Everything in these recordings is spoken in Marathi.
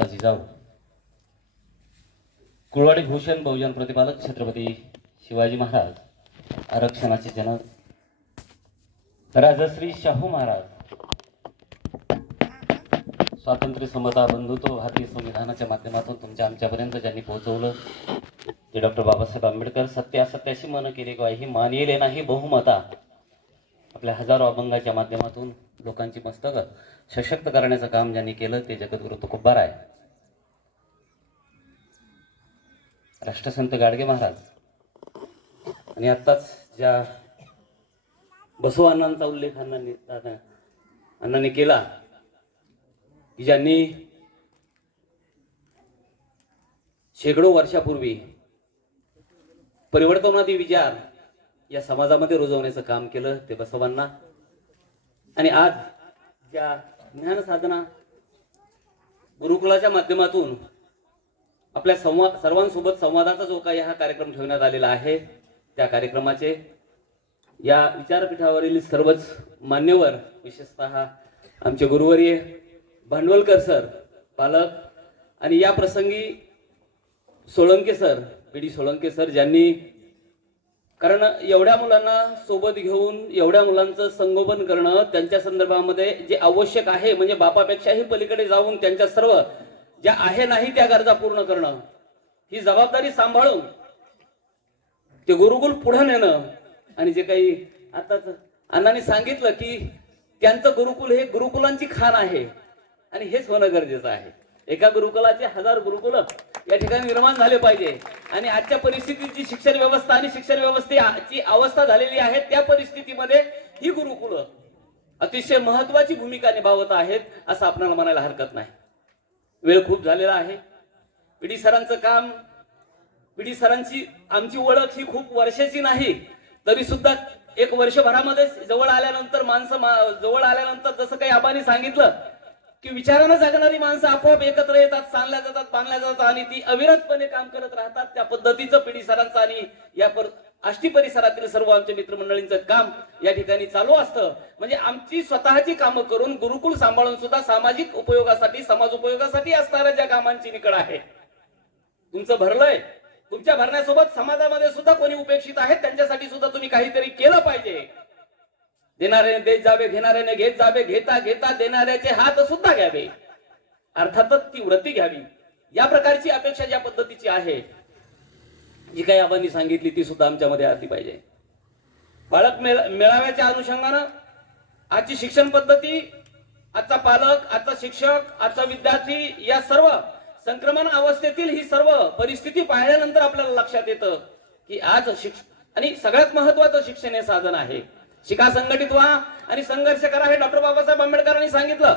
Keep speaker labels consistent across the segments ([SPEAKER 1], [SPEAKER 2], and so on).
[SPEAKER 1] आता कुळवाडी भूषण बहुजन प्रतिपादक छत्रपती शिवाजी महाराज आरक्षणाचे जनक. राजश्री शाहू महाराज. स्वातंत्र्य समता बंधुत्व भारतीय संविधानाच्या माध्यमातून तुमच्या आमच्यापर्यंत ज्यांनी पोहोचवलं ते डॉक्टर बाबासाहेब आंबेडकर सत्य असत्याशी मन केले किंवा ही मानिले नाही बहुमता. आपल्या हजारो अभंगाच्या माध्यमातून लोकांची मस्तक सशक्त करण्याचं काम ज्यांनी केलं ते जगद्गुरु तुकोबार आहे. राष्ट्रसंत गाडगे महाराज. आणि आत्ताच ज्या बसव अण्णांचा उल्लेख अण्णांनी अण्णांनी केला की ज्यांनी शेकडो वर्षापूर्वी परिवर्तनवादी विचार या समाजामध्ये रुजवण्याचं काम केलं ते बसवांना आणि आज ज्या ज्ञान साधना गुरुकुलाच्या माध्यमातून आपल्या संवाद सर्वांसोबत संवादाचा जो काही हा कार्यक्रम ठेवण्यात आलेला आहे त्या कार्यक्रमाचे या विचारपीठावरील सर्वच मान्यवर विशेषतः आमचे गुरुवर्य भांडवलकर सर पालक आणि या प्रसंगी Solanke sir P D Solanke sir ज्यांनी कारण एवढ्या मुलांना सोबत घेऊन एवढ्या मुलांचं संगोपन करणं त्यांच्या संदर्भामध्ये जे आवश्यक आहे म्हणजे बापापेक्षाही पलीकडे जाऊन त्यांच्या सर्व ज्या आहे नाही त्या गरजा पूर्ण करणं ही जबाबदारी सांभाळून ते गुरुकुल पुढे नेणं आणि जे काही आताच अण्णांनी सांगितलं की त्यांचं गुरुकुल हे गुरुकुलांची खाण आहे आणि हेच होणं गरजेचं आहे. एका गुरुकुलाचे हजार गुरुकुल या ठिकाणी निर्माण झाले पाहिजे. आणि आजच्या परिस्थितीची शिक्षण व्यवस्था आणि शिक्षण व्यवस्थेची अवस्था झालेली आहे त्या परिस्थितीमध्ये ही गुरुकुल अतिशय महत्वाची भूमिका निभावत आहेत असं आपल्याला म्हणायला हरकत नाही. वेळ खूप झालेला आहे. पीडी सरांचं काम पीडी सरांची आमची ओळख ही खूप वर्षाची नाही तरी सुद्धा एक वर्षभरामध्ये जवळ आल्यानंतर माणसं मा- जवळ आल्यानंतर जसं काही आबांनी सांगितलं की विचारानं जगणारी माणसं आपोआप एकत्र येतात सांगल्या जातात बांधल्या जातात आणि ती अविरतपणे काम करत राहतात. त्या पद्धतीचं पिढी सरांचं आणि या पर आष्टी परिसरातील सर्व आमच्या मित्रमंडळींचं काम या ठिकाणी चालू असतं. म्हणजे आमची स्वतःची कामं करून गुरुकुल सांभाळून सुद्धा सामाजिक उपयोगासाठी समाज उपयोगासाठी असणाऱ्या ज्या कामांची निकड आहे. तुमचं भरलंय. तुमच्या भरण्यासोबत समाजामध्ये सुद्धा कोणी उपेक्षित आहेत त्यांच्यासाठी सुद्धा तुम्ही काहीतरी केलं पाहिजे. देणाऱ्याने देत जावे घेणाऱ्याने घेत जावे घेता घेता देणाऱ्याचे हात सुद्धा घ्यावे. अर्थातच ती व्रती घ्यावी. या प्रकारची अपेक्षा ज्या पद्धतीची आहे जी काही आबांनी सांगितली ती सुद्धा आमच्यामध्ये आली पाहिजे. बाळक मेळाव्याच्या अनुषंगानं आजची शिक्षण पद्धती आजचा पालक आजचा शिक्षक आजचा विद्यार्थी या सर्व संक्रमण अवस्थेतील ही सर्व परिस्थिती पाहिल्यानंतर आपल्याला लक्षात येतं की आज शिक्ष आणि सगळ्यात महत्वाचं शिक्षण हे साधन आहे. शिका संघटित व्हा आणि संघर्ष करा हे डॉक्टर बाबासाहेब आंबेडकरांनी सांगितलं.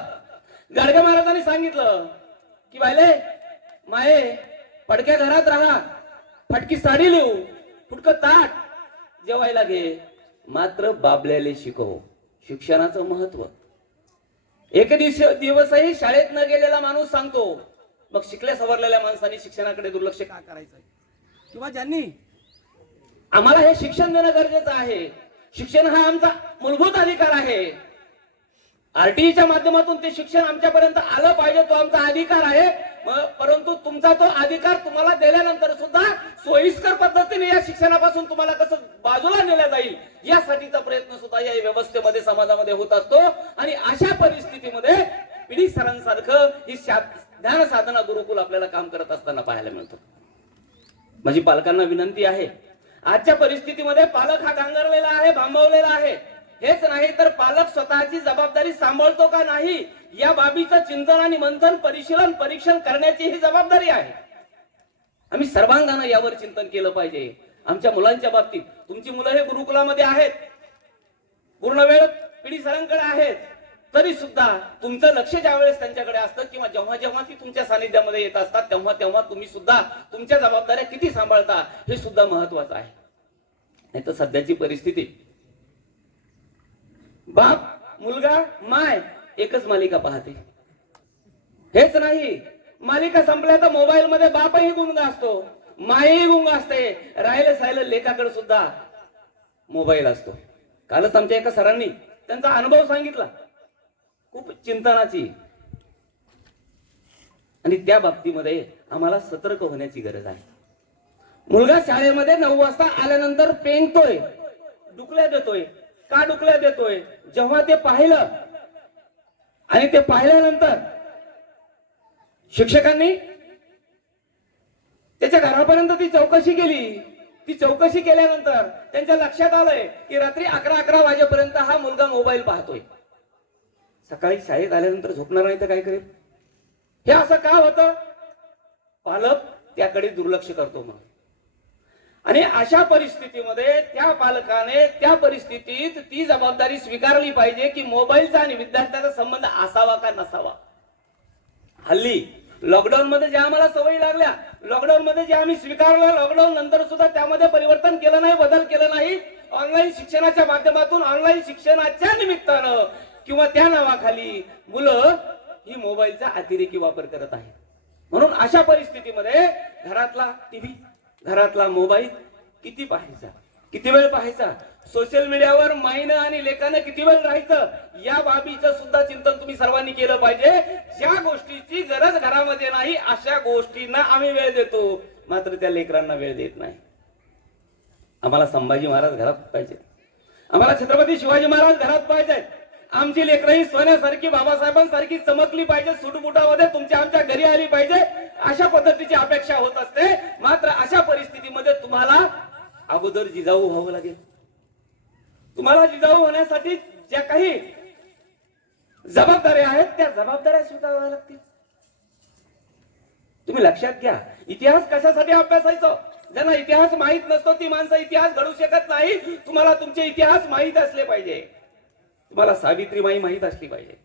[SPEAKER 1] गाडगे महाराजांनी सांगितलं की बायले माये पडक्या घरात राहा. फटकी साडी लिहू फुटकं ताट जेवायला घे. मात्र बाबल्याले शिकव शिक्षणाचं महत्त्व. एक दिवस दिवसही शाळेत न गेलेला माणूस सांगतो मग शिकल्या सवरलेल्या माणसाने शिक्षणाकडे दुर्लक्ष का करायचं किंवा ज्यांनी आम्हाला हे शिक्षण देणं गरजेचं आहे शिक्षण हा आमचा मूलभूत अधिकार आहे. आरटीईच्या माध्यमातून ते शिक्षण आमच्यापर्यंत आलं पाहिजे तो आमचा अधिकार आहे. परंतु तुमचा तो अधिकार तुम्हाला दिल्यानंतर सुद्धा सोयीस्कर पद्धतीने या शिक्षणापासून तुम्हाला कसं बाजूला नेला जाईल यासाठीचा प्रयत्न सुद्धा या व्यवस्थेमध्ये समाजामध्ये होत असतो. आणि अशा परिस्थितीमध्ये पिढी सरांसारखं ही ध्यान ज्ञान साधना गुरुकुल आपल्याला काम करत असताना पाहायला मिळतं. माझी पालकांना विनंती आहे आजच्या परिस्थितीमध्ये पालक हा गांगरलेला आहे भांबवलेला आहे. हेच नाही तर पालक स्वतःची जबाबदारी सांभाळतो का नाही? या बाबीचं चिंतन आणि मंथन परिशीलन परीक्षण करण्याची ही जबाबदारी आहे. आम्ही सर्वांगानं यावर चिंतन केलं पाहिजे. आमच्या मुलांच्या बाबतीत. तुमची मुलं हे गुरुकुलामध्ये आहेत. पूर्ण वेळ पिढी सरांकडे आहेत. तरी सुद्धा तुमचं लक्ष ज्या वेळेस त्यांच्याकडे असतं किंवा जेव्हा जेव्हा ती तुमच्या सानिध्यामध्ये येत असतात तेव्हा तेव्हा तुम्ही सुद्धा तुमच्या जबाबदाऱ्या किती सांभाळता हे सुद्धा महत्वाचं आहे. नाही तर सध्याची परिस्थिती. बाप मुलगा माय एकच मालिका पाहते. हेच नाही. मालिका संपल्या तर मोबाईल मध्ये बापही गुंग असतो मायही गुंग असते राहिलं सायलं लेखाकडे सुद्धा मोबाईल असतो. कालच आमच्या एका सरांनी त्यांचा अनुभव सांगितला. खूप चिंतनाची. आणि त्या बाबतीमध्ये आम्हाला सतर्क होण्याची गरज आहे. मुलगा शाळेमध्ये नऊ वाजता आल्यानंतर पेंगतोय डुकल्या देतोय का डुकल्या देतोय? जेव्हा ते पाहिलं आणि ते पाहिल्यानंतर शिक्षकांनी त्याच्या घरापर्यंत ती चौकशी केली. ती चौकशी केल्यानंतर त्यांच्या लक्षात आलंय की रात्री अकरा अकरा वाजेपर्यंत हा मुलगा मोबाईल पाहतोय. सकाळी शाळेत आल्यानंतर झोपणार नाही तर काय करेल? हे असं का होतं? पालक त्याकडे दुर्लक्ष करतो मग आणि अशा परिस्थितीमध्ये त्या पालकाने त्या परिस्थितीत ती जबाबदारी स्वीकारली पाहिजे की मोबाईलचा आणि विद्यार्थ्याचा संबंध असावा का नसावा? हल्ली लॉकडाऊन मध्ये ज्या आम्हाला सवयी लागल्या लॉकडाऊन मध्ये जे आम्ही स्वीकारलं लॉकडाऊन नंतर सुद्धा त्यामध्ये परिवर्तन केलं नाही बदल केलं नाही ऑनलाईन शिक्षणाच्या माध्यमातून ऑनलाईन शिक्षणाच्या निमित्तानं किंवा त्या नावाखाली मुलं ही मोबाईलचा अतिरेकी वापर करत आहेत. म्हणून अशा परिस्थितीमध्ये घरातला टीव्ही घरातला मोबाईल किती पाहायचा? किती वेळ पाहायचा? सोशल मीडियावर माईनं आणि लेखानं किती वेळ राहायचं? या बाबीचं सुद्धा चिंतन तुम्ही सर्वांनी केलं पाहिजे. ज्या गोष्टीची गरज घरामध्ये नाही अशा गोष्टींना आम्ही वेळ देतो. मात्र त्या लेकरांना वेळ देत नाही. आम्हाला संभाजी महाराज घरात पाहिजे आम्हाला छत्रपती शिवाजी महाराज घरात पाहिजे आमची लेकरही सोन्यासारखी बाबासाहेबांसारखी चमकली पाहिजे सुटबुटामध्ये तुमच्या आमच्या घरी आली पाहिजे अशा पद्धतीची अपेक्षा होत असते. मात्र अशा परिस्थितीमध्ये तुम्हाला अगोदर जिजाऊ व्हावं लागेल. तुम्हाला जिजाऊ होण्यासाठी ज्या काही जबाबदाऱ्या आहेत त्या जबाबदाऱ्या स्वीकाराव्या लागतील. तुम्ही लक्षात घ्या इतिहास कशासाठी अभ्यासायचं? ज्यांना इतिहास माहीत नसतो ती माणसं इतिहास घडू शकत नाही. तुम्हाला तुमचे इतिहास माहीत असले पाहिजे. तुम्हाला सावित्रीबाई माहीत असली पाहिजे.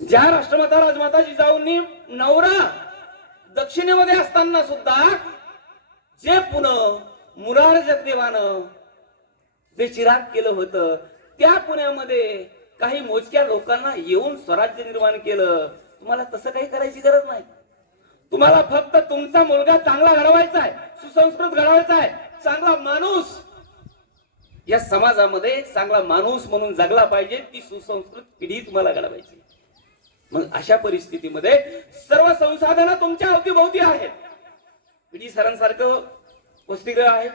[SPEAKER 1] ज्या राष्ट्रमाता राजमाता जिजाऊंनी नवरा दक्षिणेमध्ये असताना सुद्धा जे पुणं मुरार जगदेवानं जे चिराग केलं होतं त्या पुण्यामध्ये काही मोजक्या लोकांना येऊन स्वराज्य निर्माण केलं. तुम्हाला तसं काही करायची गरज नाही. तुम्हाला फक्त तुमचा मुलगा चांगला घडवायचा आहे सुसंस्कृत घडवायचा आहे चांगला माणूस या समाजामध्ये चांगला माणूस म्हणून जगला पाहिजे ती सुसंस्कृत पिढी तुम्हाला घडवायची. मग अशा परिस्थितीमध्ये सर्व संसाधनं तुमच्या अवतीभोवती आहेत. पिढी सरांसारखं वसतिगृह आहे.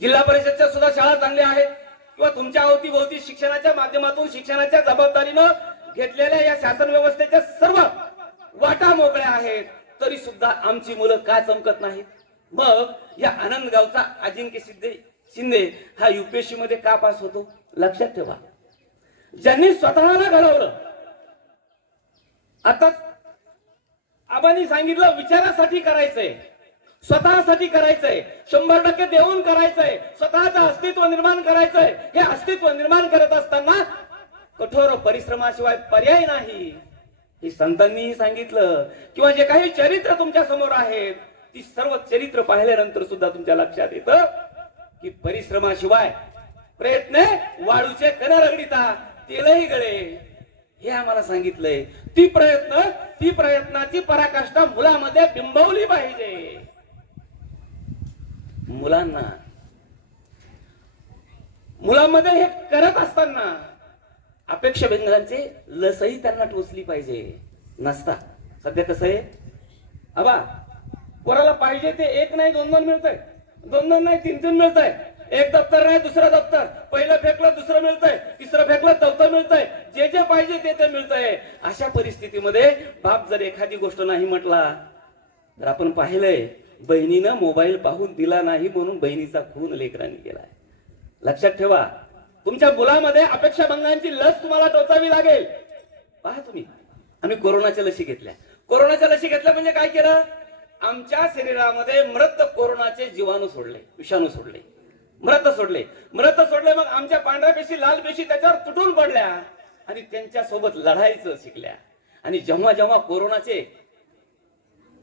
[SPEAKER 1] जिल्हा परिषदच्या सुद्धा शाळा चांगल्या आहेत. किंवा तुमच्या अवतीभोवती शिक्षणाच्या माध्यमातून शिक्षणाच्या जबाबदारीनं घेतलेल्या या शासन व्यवस्थेच्या सर्व वाटा मोकळ्या आहेत तरी सुद्धा आमची मुलं का चमकत नाहीत? मग या आनंदगावचा अजिंक्य सिद्धे शिंदे हा युपीएससी मध्ये का पास होतो? लक्षात ठेवा. ज्यांनी स्वतःला घडवलं आता आबांनी सांगितलं विचारासाठी करायचंय. स्वतःसाठी करायचंय. शंभर टक्के देऊन करायचंय. स्वतःचं अस्तित्व निर्माण करायचंय. हे अस्तित्व निर्माण करत असताना कठोर परिश्रमाशिवाय पर्याय नाही. हे संतांनीही सांगितलं. किंवा जे काही चरित्र तुमच्यासमोर आहेत ती सर्व चरित्र पाहिल्यानंतर सुद्धा तुमच्या लक्षात येतं. की परिश्रमाशिवाय प्रयत्न वाळूचे कदा रगडिता तेलही गळे. हे आम्हाला सांगितलंय. ती प्रयत्न ती प्रयत्नाची पराकाष्ठा मुलामध्ये बिंबवली पाहिजे. मुलांना मुलांमध्ये हे करत असताना अपेक्षा व्यंगांचे लसही त्यांना टोचली पाहिजे. नसता. सध्या कसं आहे? आबा कोणाला पाहिजे ते एक नाही दोन दोन मिळतंय. दोन दोन नाही तीन तीन मिळतंय. एक दप्तर नाही दुसरा दप्तर. पहिलं फेकलं दुसरं मिळतंय. तिसरं फेकलं चौथं मिळतंय. जे जे पाहिजे ते ते मिळतंय. अशा परिस्थितीमध्ये बाप जर एखादी गोष्ट नाही म्हटला तर आपण पाहिलंय बहिणीनं मोबाईल पाहून दिला नाही म्हणून बहिणीचा खून लेकरांनी केलाय. लक्षात ठेवा तुमच्या मुलामध्ये अपेक्षा भंगांची लस तुम्हाला टोचावी लागेल. पहा तुम्ही आम्ही कोरोनाच्या लशी घेतल्या. कोरोनाच्या लशी घेतल्या म्हणजे काय केलं? आमच्या शरीरामध्ये मृत कोरोनाचे जीवाणू सोडले विषाणू सोडले. मृत सोडले. मृत सोडले मग आमच्या पांढऱ्या पेशी लाल पेशी त्याच्यावर तुटून पडल्या आणि त्यांच्यासोबत लढायचं शिकल्या. आणि जेव्हा जेव्हा कोरोनाचे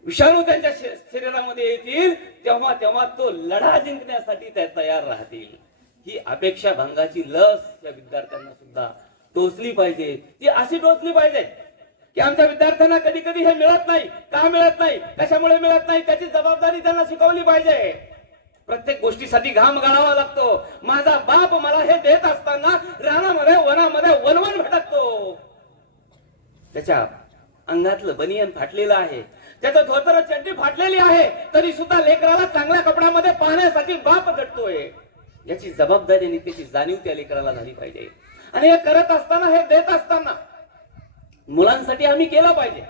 [SPEAKER 1] विषाणू त्यांच्या शरीरामध्ये येतील तेव्हा तेव्हा तो लढा जिंकण्यासाठी त्या तयार राहतील. ही अपेक्षा भंगाची लस या विद्यार्थ्यांना सुद्धा टोचली पाहिजे. ती अशी टोचली पाहिजे की आमच्या विद्यार्थ्यांना कधी कधी हे मिळत नाही. का मिळत नाही? कशामुळे मिळत नाही? त्याची जबाबदारी त्यांना शिकवली पाहिजे. प्रत्येक गोष्टीसाठी घाम गाळावा लागतो. माझा बाप मला हे देत असताना रानामध्ये वनामध्ये वनवन भटकतो. त्याच्या अंगातलं बनियन फाटलेलं आहे. त्याचं धोतर चड्डी फाटलेली आहे. तरी सुद्धा लेकराला चांगल्या कपड्यामध्ये पाहण्यासाठी बाप घडतोय याची जबाबदारी आणि त्याची जाणीव त्या लेकराला झाली पाहिजे. आणि हे करत असताना हे देत असताना मुलांसाठी आम्ही केला पाहिजे.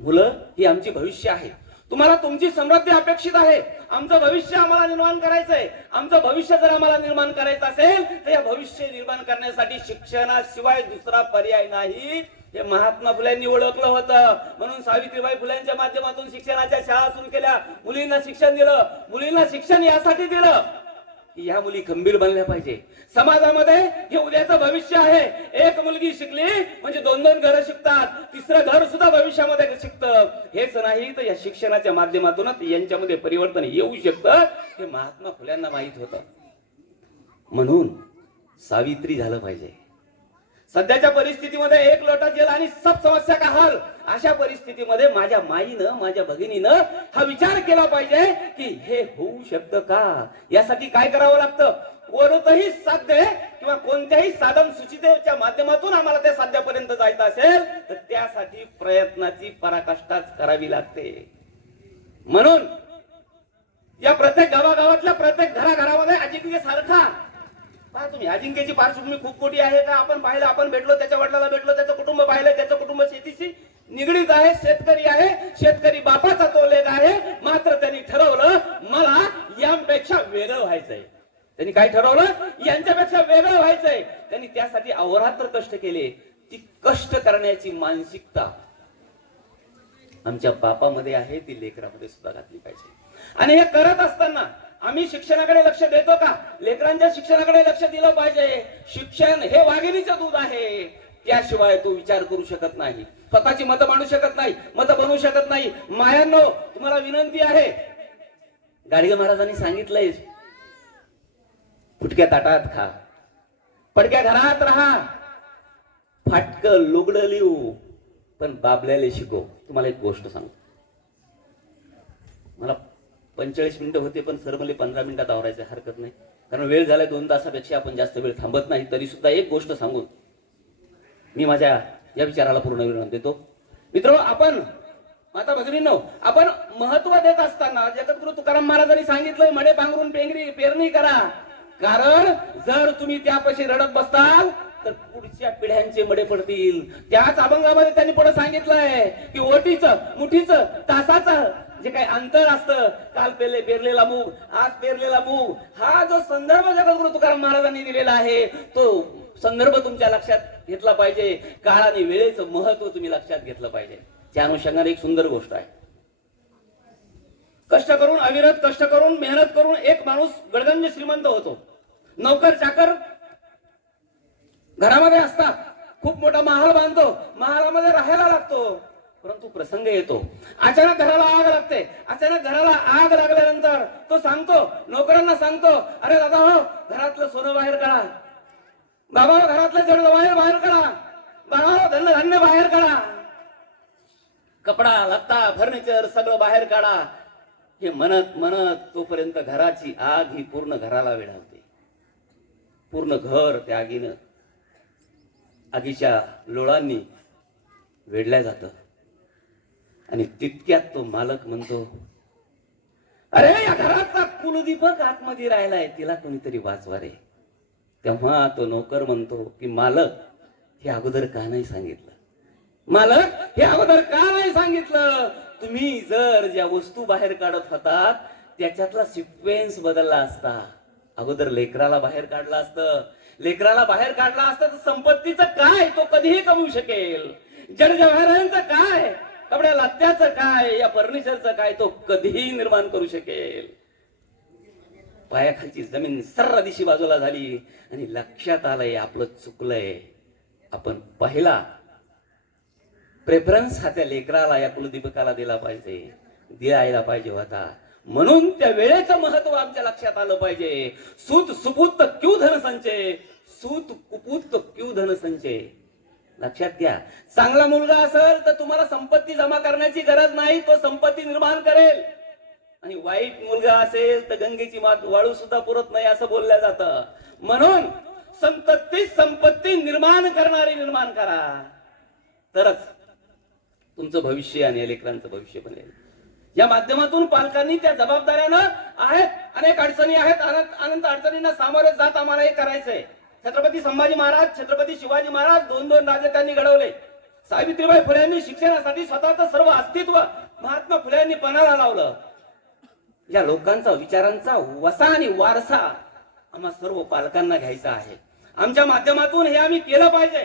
[SPEAKER 1] मुलं ही आमची भविष्य आहे. तुम्हाला तुमची समृद्धी अपेक्षित आहे. आमचं भविष्य आम्हाला निर्माण करायचंय. आमचं भविष्य जर आम्हाला निर्माण करायचं असेल तर या भविष्य निर्माण करण्यासाठी शिक्षणाशिवाय दुसरा पर्याय नाही. हे महात्मा फुल्यांनी ओळखलं होतं. म्हणून सावित्रीबाई फुल्यांच्या माध्यमातून शिक्षणाच्या शाळा सुरू केल्या. मुलींना शिक्षण दिलं. मुलींना शिक्षण यासाठी दिलं. की ह्या मुली खंबीर बनल्या पाहिजे. समाजामध्ये हे उद्याचं भविष्य आहे. एक मुलगी शिकली म्हणजे दोन दोन घरं शिकतात. तिसरं घर सुद्धा भविष्यामध्ये शिकतं. हेच नाही तर या शिक्षणाच्या माध्यमातूनच यांच्यामध्ये परिवर्तन येऊ शकतं. हे महात्मा फुल्यांना माहीत होतं. म्हणून सावित्री झालं पाहिजे. सध्याच्या परिस्थितीमध्ये एक लोटा जेल आणि सब समस्या का हल? अशा परिस्थितीमध्ये माझ्या माईनं माझ्या भगिनीनं हा विचार केला पाहिजे की हे होऊ शकतं का? यासाठी काय करावं लागतं? कोणतंही साध्य किंवा कोणत्याही साधन सूचितेच्या माध्यमातून आम्हाला त्या साध्यापर्यंत जायचं असेल तर त्यासाठी प्रयत्नाची पराकाष्ठाच करावी लागते. म्हणून या प्रत्येक गावागावातल्या प्रत्येक घराघरामध्ये अजिंक्य सारखा पहा तुम्ही अजिंक्यची पार्श्वभूमी खूप मोठी आहे का? आपण पाहिलं आपण भेटलो त्याच्या वडिलाला भेटलो त्याचं कुटुंब पाहिलं त्याचं कुटुंब शेतीशी निगडीत आहे शेतकरी आहे शेतकरी बापाचा तो लेख आहे मात्र त्यांनी ठरवलं मला यांपेक्षा वेगळं व्हायचंय. त्यांनी काय ठरवलं? यांच्यापेक्षा वेगळं व्हायचंय. त्यांनी त्यासाठी अहोरात्र कष्ट केले. ती कष्ट करण्याची मानसिकता आमच्या बापामध्ये आहे ती लेकरामध्ये सुद्धा घातली पाहिजे. आणि हे करत असताना आम्ही शिक्षणाकडे लक्ष देतो का? लेकरांच्या शिक्षणाकडे लक्ष दिलं पाहिजे. शिक्षण हे वाघिणीचं दूध आहे. त्याशिवाय तो विचार करू शकत नाही. स्वतःची मतं मांडू शकत नाही. मतं बनवू शकत नाही. मायांनो तुम्हाला विनंती आहे. गाडगे महाराजांनी सांगितलंय फुटक्या ताटात खा. पडक्या घरात राहा. फाटक लुगड लिहू. पण बाबल्याला शिकव. तुम्हाला एक गोष्ट सांगतो मला पंचेचाळीस मिनिटं होते पण सर मला पंधरा मिनिटात आवरायचं हरकत नाही. कारण वेळ झाला दोन तासापेक्षा आपण जास्त वेळ थांबत नाही. तरी सुद्धा एक गोष्ट सांगून मी माझ्या या विचाराला पूर्ण विराम देतो. मित्र आपण माता भगिनींनो आपण महत्त्व देत असताना जगद्गुरु तुकाराम महाराजांनी सांगितलंय मडे पांघरून पेंगरी पेरणी करा. कारण जर तुम्ही त्यापाशी रडत बसताल तर पुढच्या पिढ्यांचे मडे पडतील. त्याच अभंगामध्ये त्यांनी पुढे सांगितलंय की ओटीचं मुठीचं तासाचं जे काही अंतर असतं काल पेरले पेरलेला मूग आज पेरलेला मूग हा जो संदर्भ जगद्गुरु तुकाराम महाराजांनी दिलेला आहे तो संदर्भ तुमच्या लक्षात घेतला पाहिजे. काळ आणि वेळेचं महत्त्व तुम्ही लक्षात घेतलं पाहिजे. त्या अनुषंगाने एक सुंदर गोष्ट आहे. कष्ट करून अविरत कष्ट करून मेहनत करून एक माणूस गडगंज श्रीमंत होतो. नौकर चाकर घरामध्ये असतात. खूप मोठा महाल बांधतो. महालामध्ये राहायला लागतो. परंतु प्रसंग येतो. अचानक घराला आग लागते. अचानक घराला आग लागल्यानंतर तो सांगतो नोकरांना सांगतो अरे दादा हो घरातलं सोनं बाहेर काढा. बाबा हो, घरातलं जड बाहेर बाहेर काढा. बाबा हो, धन धान्य बाहेर काढा. कपडा लत्ता फर्निचर सगळं बाहेर काढा. हे म्हणत म्हणत तोपर्यंत घराची आग ही पूर्ण घराला वेढावते पूर्ण घर त्या आगीनं आगीच्या लोळांनी वेढल्या जातं. आणि तितक्यात तो मालक म्हणतो अरे या घराचा कुलदीपक आतमध्ये राहिलाय तिला कोणीतरी वाचवा रे. तेव्हा तो नोकर म्हणतो की मालक हे अगोदर का नाही सांगितलं? मालक हे अगोदर का नाही सांगितलं? तुम्ही जर ज्या वस्तू बाहेर काढत होतात त्याच्यातला सिक्वेन्स बदलला असता. अगोदर लेकराला बाहेर काढला असतं. लेकराला बाहेर काढला असतं तर संपत्तीचं काय? तो कधीही कमवू शकेल. जडजवाहरांचं काय? कपड्या लत्त्याचं काय या फर्निचरचं काय तो कधीही निर्माण करू शकेल. पायाखालची जमीन सर्र दिशी बाजूला झाली आणि लक्षात आलंय आपलं चुकलंय. आपण पहिला. प्रेफरन्स हा त्या लेकराला या कुलदीपकाला दिला पाहिजे. द्यायला पाहिजे होता. म्हणून त्या वेळेचं महत्त्व आमच्या लक्षात आलं पाहिजे. सूत सुपूत क्यू धन संचय? सूत कुपूत क्यू धन संचय? लक्षात घ्या. चांगला मुलगा असेल तर तुम्हाला संपत्ती जमा करण्याची गरज नाही तो संपत्ती निर्माण करेल. आणि वाईट मुलगा असेल तर गंगेची मात वाळू सुद्धा पुरत नाही असं बोलल्या जातं. म्हणून संपत्ती संपत्ती निर्माण करणारी निर्माण करा. तरच तुमचं भविष्य आणि या लेकरांचं भविष्य बनेल या माध्यमातून पालकांनी त्या जबाबदाऱ्यानं आहेत अनेक अडचणी आहेत अनंत अनंत अडचणींना सामोरे जात आम्हाला हे करायचंय. छत्रपती संभाजी महाराज छत्रपती शिवाजी महाराज दोन दोन राजे त्यांनी घडवले. सावित्रीबाई फुले यांनी शिक्षणासाठी स्वतःचं सर्व अस्तित्व महात्मा फुले यांनी पणाला लावलं. या लोकांचा विचारांचा वसा आणि वारसा आम्हा सर्व पालकांना घ्यायचा आहे. आमच्या माध्यमातून हे आम्ही केलं पाहिजे.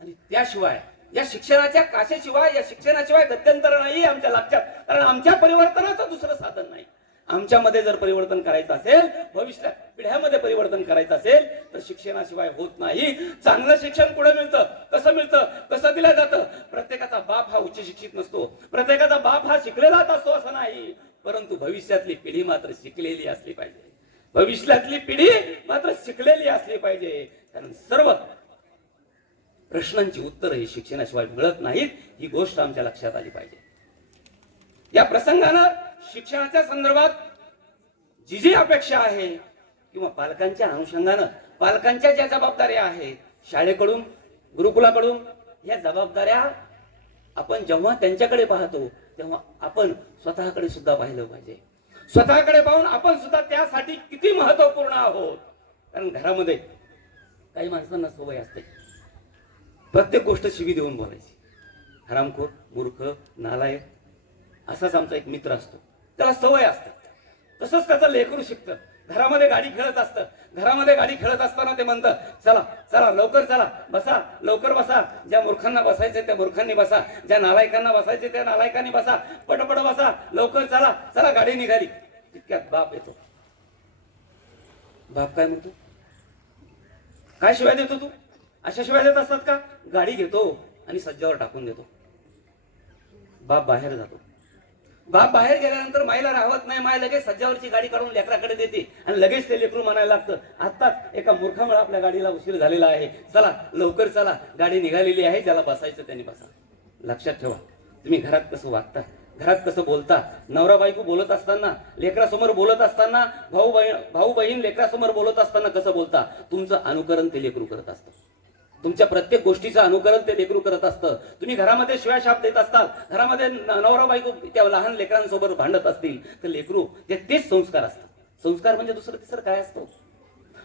[SPEAKER 1] आणि त्याशिवाय या शिक्षणाच्या काशेशिवाय या शिक्षणाशिवाय गत्यंतर नाही आमच्या लक्षात. कारण आमच्या परिवर्तनाचं दुसरं साधन नाही. आमच्यामध्ये जर परिवर्तन करायचं असेल भविष्यात पिढ्यामध्ये परिवर्तन करायचं असेल तर शिक्षणाशिवाय होत नाही. चांगलं शिक्षण कुठे मिळतं? कसं मिळतं? कसं दिलं जातं? प्रत्येकाचा बाप हा उच्च शिक्षित नसतो. प्रत्येकाचा बाप हा शिकलेला असतो असं नाही. परंतु भविष्यातली पिढी मात्र शिकलेली असली पाहिजे. भविष्यातली पिढी मात्र शिकलेली असली पाहिजे. कारण सर्व प्रश्नांची उत्तरं ही शिक्षणाशिवाय मिळत नाहीत. ही गोष्ट आमच्या लक्षात आली पाहिजे. या प्रसंगानं शिक्षणाच्या संदर्भात जी जी अपेक्षा आहे किंवा पालकांच्या अनुषंगानं पालकांच्या ज्या जबाबदाऱ्या आहेत शाळेकडून गुरुकुलाकडून या जबाबदाऱ्या आपण जेव्हा त्यांच्याकडे पाहतो तेव्हा आपण स्वतःकडे सुद्धा पाहिलं पाहिजे. स्वतःकडे पाहून आपण सुद्धा त्यासाठी किती महत्त्वपूर्ण आहोत. कारण घरामध्ये काही माणसांना सवय असते. प्रत्येक गोष्ट शिवी देऊन बोलायची. हरामखोर मूर्ख नालायक असाच आमचा एक मित्र असतो. त्याला सवय असते. तसंच त्याचं लेकरू शिकतं. घरामध्ये गाडी खेळत असतं. घरामध्ये गाडी खेळत असताना ते म्हणतं चला चला लवकर चला बसा लवकर बसा. ज्या मूर्खांना बसायचे त्या मूर्खांनी बसा. ज्या नालायकांना बसायचे त्या नालायकांनी बसा. पटपट बसा लवकर चला चला गाडी निघाली. तितक्यात बाप येतो. बाप काय म्हणतो? काय शिवाय देतो तू? अशा शिवाय देत असतात का? गाडी घेतो आणि सज्जावर टाकून देतो. बाप बाहेर जातो. बाप बाहेर गेल्यानंतर माईला राहत नाही माय लगेच सज्जावरची गाडी काढून लेकराकडे देते आणि लगेच ते लेकरू म्हणायला लागतं आत्ताच एका मूर्खामुळे आपल्या गाडीला उशीर झालेला आहे. चला लवकर चला गाडी निघालेली आहे ज्याला बसायचं त्यांनी बसा. लक्षात ठेवा तुम्ही घरात कसं वागता? घरात कसं बोलता? नवरा बायको बोलत असताना लेकरासमोर बोलत असताना भाऊ बहीण भाऊ बहीण लेकरासमोर बोलत असताना कसं बोलता? तुमचं अनुकरण ते लेकरू करत असतं. तुमच्या प्रत्येक गोष्टीचं अनुकरण ते लेकरू करत असतं. तुम्ही घरामध्ये शिवाय शाप देत असताल घरामध्ये नवरा बायको त्या लहान लेकरांसोबत भांडत असतील तर लेकरू ते तेच संस्कार असतात. संस्कार म्हणजे दुसरं तिसरं काय असतं?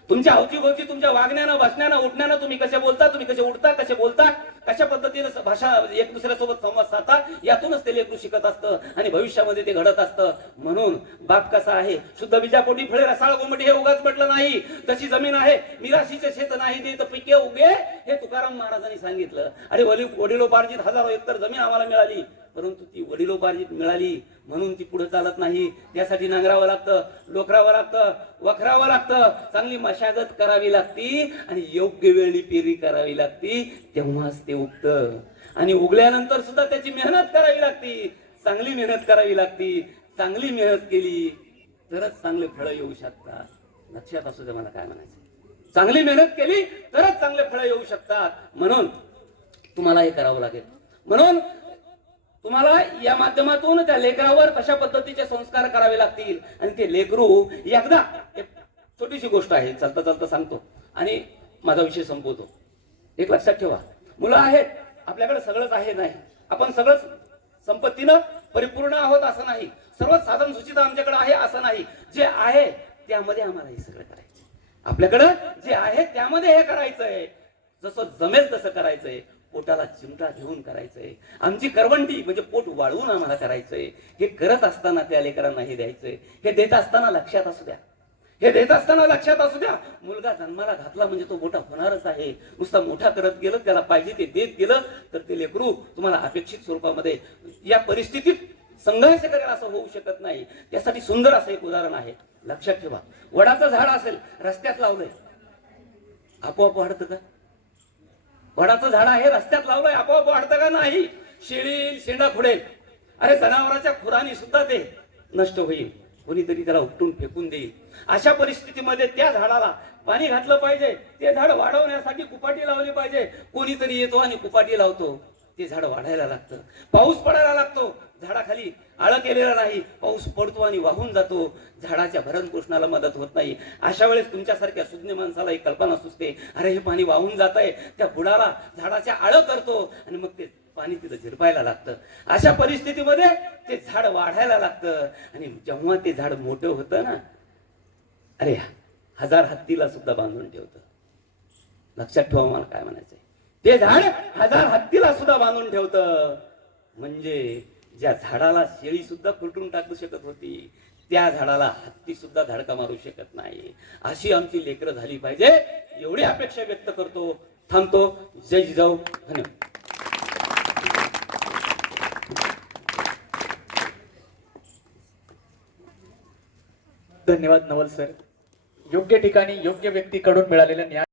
[SPEAKER 1] तुमच्या अवतीभोवती तुमच्या वागण्यानं बसण्यानं उठण्यानं तुम्ही कसे बोलता तुम्ही कसे उठता कसे बोलता कशा पद्धतीनं भाषा एक दुसऱ्यासोबत संवाद साधता यातूनच ते लेकरू शिकत असतं आणि भविष्यामध्ये ते घडत असतं. म्हणून बाप कसा आहे? शुद्ध बीजापोटी फळे रसाळ गोमटी हे उगाच म्हटलं नाही. तशी जमीन आहे मिराशीचे शेत नाही ते तर पिके उगे हे तुकाराम महाराजांनी सांगितलं. अरे वडील वडिलोपार्जित हजारो एकतर जमीन आम्हाला मिळाली. परंतु ती वडिलोपार्जित मिळाली म्हणून ती पुढे चालत नाही. त्यासाठी नांगरावं लागतं लोकरावं लागतं वखरावं लागतं. चांगली मशागत करावी लागती आणि योग्य वेळी पेरी करावी लागती. तेव्हाच ते उगतं. आणि उगल्यानंतर सुद्धा त्याची मेहनत करावी लागती. चांगली मेहनत करावी लागती. चांगली मेहनत केली तरच चांगले फळं येऊ शकतात. लक्षात असू दे मला काय म्हणायचं. चांगली मेहनत केली तरच चांगले फळं येऊ शकतात. म्हणून तुम्हाला हे करावं लागेल. म्हणून तुम्हाला या माध्यमातून त्या लेकरावर कशा पद्धतीचे संस्कार करावे लागतील. आणि ते लेकरू एकदा एक छोटीशी गोष्ट आहे चालता चालता सांगतो. आणि माझा विषय संपवतो. एक लक्षात ठेवा. मुलं आहेत आपल्याकडे सगळंच आहे नाही. आपण सगळंच संपत्तीनं परिपूर्ण आहोत असं नाही. सर्व साधन सुचिता आमच्याकडे आहे असं नाही. जे आहे त्यामध्ये आम्हाला हे सगळं करायचं आपल्याकडं जे आहे त्यामध्ये हे करायचंय. जसं जमेल तसं करायचंय. पोटाला चिमटा घेऊन करायचंय. आमची करवंटी म्हणजे पोट वाळवून आम्हाला करायचंय. हे करत असताना त्या लेकरांना हे द्यायचंय. हे देत असताना लक्षात असू द्या. हे देत असताना लक्षात असू द्या. मुलगा जन्माला घातला म्हणजे तो मोठा होणारच आहे. नुसता मोठा करत गेलं त्याला पाहिजे ते देत गेलं तर ते लेकरू तुम्हाला अपेक्षित स्वरूपामध्ये या परिस्थितीत संघर्ष करेल असं होऊ शकत नाही. त्यासाठी सुंदर असं एक उदाहरण आहे. लक्षात ठेवा. वडाचं झाड असेल रस्त्यात लावलंय. आपोआप वाढतं का? वडाचं झाड आहे रस्त्यात लावलंय आपोआप वाढतं का नाही? शिळील शेंडा खुडेल अरे जनावराच्या खुरानी सुद्धा ते नष्ट होईल. कोणीतरी त्याला उपटून फेकून देईल. अशा परिस्थितीमध्ये त्या झाडाला पाणी घातलं पाहिजे. ते झाड वाढवण्यासाठी कुपाटी लावली पाहिजे. कोणीतरी येतो आणि कुपाटी लावतो. ते झाड वाढायला लागतं. पाऊस पडायला लागतो. झाडाखाली आळ केलेला नाही. पाऊस पडतो आणि वाहून जातो. झाडाच्या भरण पोषणाला मदत होत नाही. अशा वेळेस तुमच्यासारख्या सुज्ञ माणसाला एक कल्पना सुचते. अरे हे पाणी वाहून जात आहे त्या बुडाला झाडाच्या आळ करतो आणि मग ते पाणी तिथं झिरपायला लागतं. अशा परिस्थितीमध्ये ते झाड वाढायला लागतं. आणि जेव्हा ते झाड मोठं होतं ना अरे हजार हत्तीला सुद्धा बांधून ठेवतं. लक्षात ठेवा मला काय म्हणायचंय. ते झाड हजार हत्तीला सुद्धा बांधून ठेवतं. म्हणजे ज्या झाडाला शेळी सुद्धा खुलटून टाकू शकत होती त्या झाडाला हत्ती सुद्धा धडका मारू शकत नाही. अशी आमची लेकरं झाली पाहिजे. एवढी अपेक्षा व्यक्त करतो. थांबतो. जय जिजाऊ. धन्यवाद.
[SPEAKER 2] धन्यवाद नवल सर. योग्य ठिकाणी योग्य व्यक्तीकडून मिळालेलं न्याय